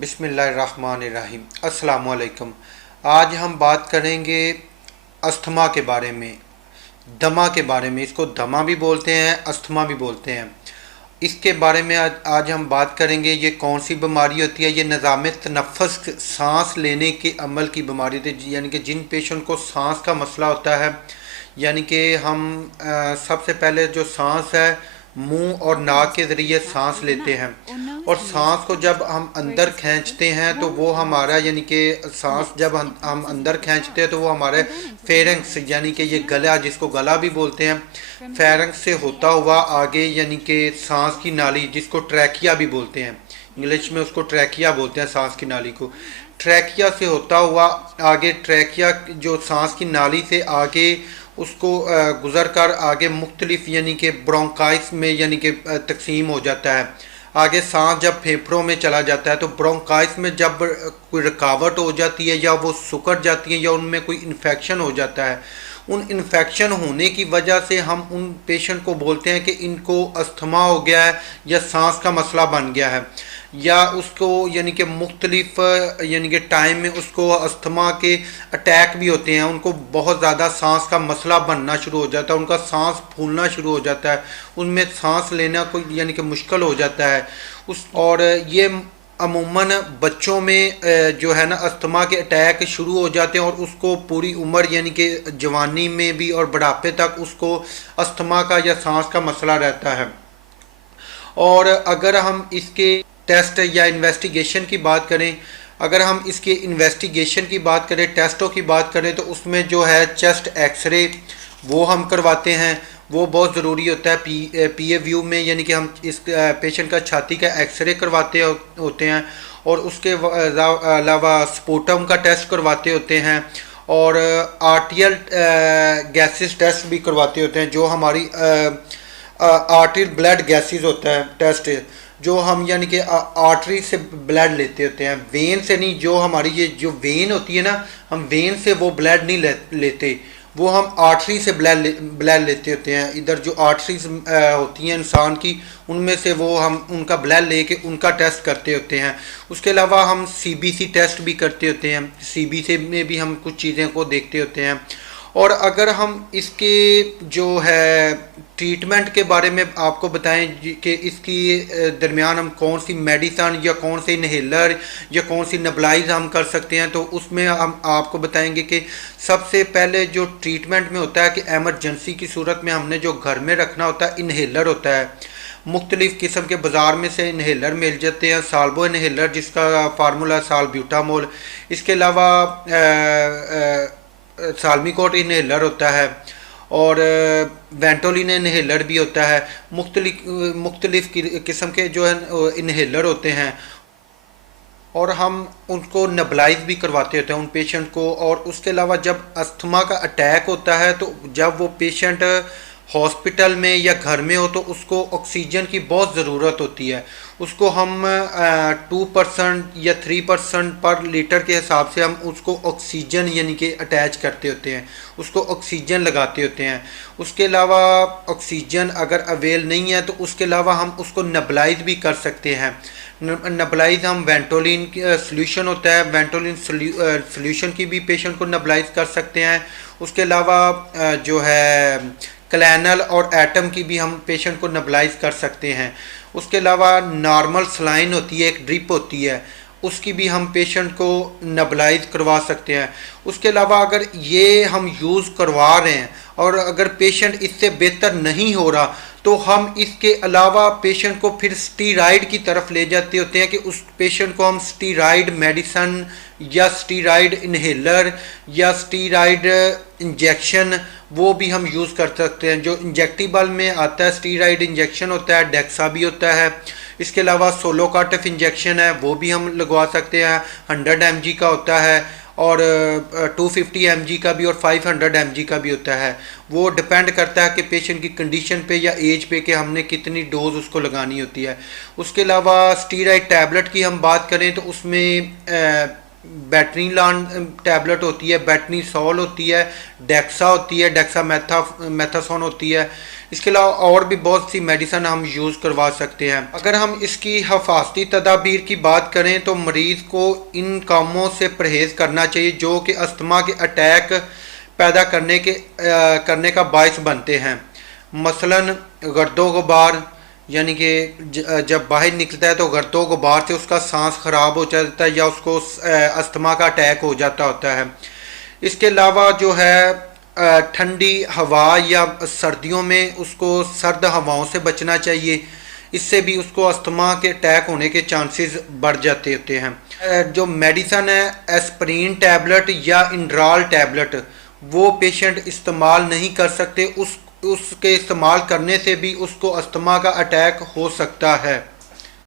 बिस्मिल्लाहिर्रहमानिर्रहीम। अस्सलामुअलैकुम। आज हम बात करेंगे अस्थमा के बारे में, दमा के बारे में। इसको दमा भी बोलते हैं, अस्थमा भी बोलते हैं। इसके बारे में आज हम बात करेंगे। ये कौन सी बीमारी होती है? ये निज़ाम तनफ़्फ़ुस, सांस लेने के अमल की बीमारी होती है। यानी कि जिन पेशेंट को सांस का मसला होता है, यानी कि हम सबसे पहले जो सांस है, मुंह और नाक के ज़रिए सांस लेते हैं, और सांस को जब हम अंदर खींचते हैं तो वो हमारा, यानी कि सांस जब हम अंदर खींचते हैं तो वो हमारे फेरेंक्स, यानी कि ये गला, जिसको गला भी बोलते हैं, फेरेंक्स से होता हुआ आगे, यानी कि सांस की नाली, जिसको ट्रैकिया भी बोलते हैं, इंग्लिश में उसको ट्रैकिया बोलते हैं, सांस की नाली को। ट्रैकिया से होता हुआ आगे, ट्रैकिया जो सांस की नाली से आगे, उसको गुज़र कर आगे मुख्तलिफ, यानी कि ब्रोंकाइस में, यानी कि तकसीम हो जाता है। आगे सांस जब फेफड़ों में चला जाता है तो ब्रोंकाइस में जब कोई रुकावट हो जाती है, या वो सिकुड़ जाती है, या उनमें कोई इन्फेक्शन हो जाता है, उन इन्फेक्शन होने की वजह से हम उन पेशेंट को बोलते हैं कि इनको अस्थमा हो गया है, या सांस का मसला बन गया है, या उसको, यानी कि मुख्तलिफ, यानी कि टाइम में उसको अस्थमा के अटैक भी होते हैं। उनको बहुत ज़्यादा सांस का मसला बनना शुरू हो जाता है, उनका सांस फूलना शुरू हो जाता है, उनमें सांस लेना कोई, यानी कि मुश्किल हो जाता है उस। और ये अमूमन बच्चों में जो है ना, अस्थमा के अटैक शुरू हो जाते हैं, और उसको पूरी उम्र, यानी कि जवानी में भी और बुढ़ापे तक उसको अस्थमा का या सांस का मसला रहता है। और अगर हम इसके टेस्ट या इन्वेस्टिगेशन की बात करें, अगर हम इसके इन्वेस्टिगेशन की बात करें, टेस्टों की बात करें, तो उसमें जो है चेस्ट एक्सरे वो हम करवाते हैं। वो बहुत ज़रूरी होता है पी ए व्यू में, यानी कि हम इस पेशेंट का छाती का एक्सरे करवाते होते हैं, और उसके अलावा स्पुटम का टेस्ट करवाते होते हैं, और आर्टियल गैसेस टेस्ट भी करवाते होते हैं, जो हमारी आर्टियल ब्लड गैसेस होता है टेस्ट, जो हम, यानी कि आर्टरी से ब्लड लेते होते हैं, वेन से नहीं। जो हमारी ये जो वेन होती है ना, हम वेन से वो ब्लड नहीं लेते, वो हम आर्टरी से ब्लड लेते होते हैं। इधर जो आर्टरीज होती हैं इंसान की, उनमें से वो हम उनका ब्लड लेके उनका टेस्ट करते होते हैं। उसके अलावा हम सीबीसी टेस्ट भी करते होते हैं, सीबीसी में भी हम कुछ चीज़ें को देखते होते हैं। और अगर हम इसके जो है ट्रीटमेंट के बारे में आपको बताएं कि इसकी दरमियान हम कौन सी मेडिसन, या कौन से इनहेलर, या कौन सी नेबुलाइज हम कर सकते हैं, तो उसमें हम आपको बताएंगे कि सबसे पहले जो ट्रीटमेंट में होता है कि एमरजेंसी की सूरत में हमने जो घर में रखना होता है, इनहेलर होता है। मुख्तलिफ़ किस्म के बाज़ार में से इनहेलर मिल जाते हैं। साल्बो इनहेलर, जिसका फार्मूला साल्ब्यूटामोल। इसके अलावा साल्मीकोट इनहेलर होता है, और वेंटोलिन इनहेलर भी होता है। मुख्तलिफ किस्म के जो है इनहेलर होते हैं, और हम उनको नेबुलाइज भी करवाते होते हैं उन पेशेंट को। और उसके अलावा जब अस्थमा का अटैक होता है, तो जब वो पेशेंट हॉस्पिटल में या घर में हो, तो उसको ऑक्सीजन की बहुत ज़रूरत होती है। उसको हम 2% या 3% पर लीटर के हिसाब से हम उसको ऑक्सीजन, यानी कि अटैच करते होते हैं, उसको ऑक्सीजन लगाते होते हैं। उसके अलावा ऑक्सीजन अगर अवेल नहीं है, तो उसके अलावा हम उसको नेबुलाइज भी कर सकते हैं। नेबुलाइज हम वेंटोलिन सोल्यूशन होता है, वेंटोलिन सोल्यूशन की भी पेशेंट को नेबुलाइज कर सकते हैं। उसके अलावा जो है क्लैनल और एटम की भी हम पेशेंट को नेबुलाइज कर सकते हैं। उसके अलावा नॉर्मल सलाइन होती है, एक ड्रिप होती है, उसकी भी हम पेशेंट को नेबुलाइज करवा सकते हैं। उसके अलावा अगर ये हम यूज़ करवा रहे हैं और अगर पेशेंट इससे बेहतर नहीं हो रहा, तो हम इसके अलावा पेशेंट को फिर स्टीराइड की तरफ ले जाते होते हैं कि उस पेशेंट को हम स्टीराइड मेडिसन, या स्टीराइड इनहेलर, या स्टीराइड इंजेक्शन, वो भी हम यूज़ कर सकते हैं। जो इंजेक्टिबल में आता है स्टीराइड इंजेक्शन होता है, डेक्सा भी होता है। इसके अलावा सोलोकार्टिफ इंजेक्शन है, वो भी हम लगवा सकते हैं। 100 mg का होता है, और 250 mg का भी, और 500 mg का भी होता है। वो डिपेंड करता है कि पेशेंट की कंडीशन पे या एज पे कि हमने कितनी डोज उसको लगानी होती है। उसके अलावा स्टीराइड टैबलेट की हम बात करें, तो उसमें बैटरीलान टैबलेट होती है, बैटनीसॉल होती है, डेक्सा होती है, डेक्सा मेथासोन होती है। इसके अलावा और भी बहुत सी मेडिसिन हम यूज़ करवा सकते हैं। अगर हम इसकी हिफाजती तदाबीर की बात करें तो मरीज़ को इन कामों से परहेज़ करना चाहिए जो कि अस्थमा के अटैक पैदा करने का बायस बनते हैं। मसलन गर्दो गुबार, यानी कि जब बाहर निकलता है तो गर्दो गुबार से उसका सांस खराब हो जाता है या उसको अस्थमा का अटैक हो जाता होता है। इसके अलावा जो है ठंडी हवा या सर्दियों में उसको सर्द हवाओं से बचना चाहिए, इससे भी उसको अस्थमा के अटैक होने के चांसेस बढ़ जाते होते हैं। जो मेडिसन है एस्प्रिन टैबलेट या इंड्राल टैबलेट वो पेशेंट इस्तेमाल नहीं कर सकते, उसके इस्तेमाल करने से भी उसको अस्थमा का अटैक हो सकता है।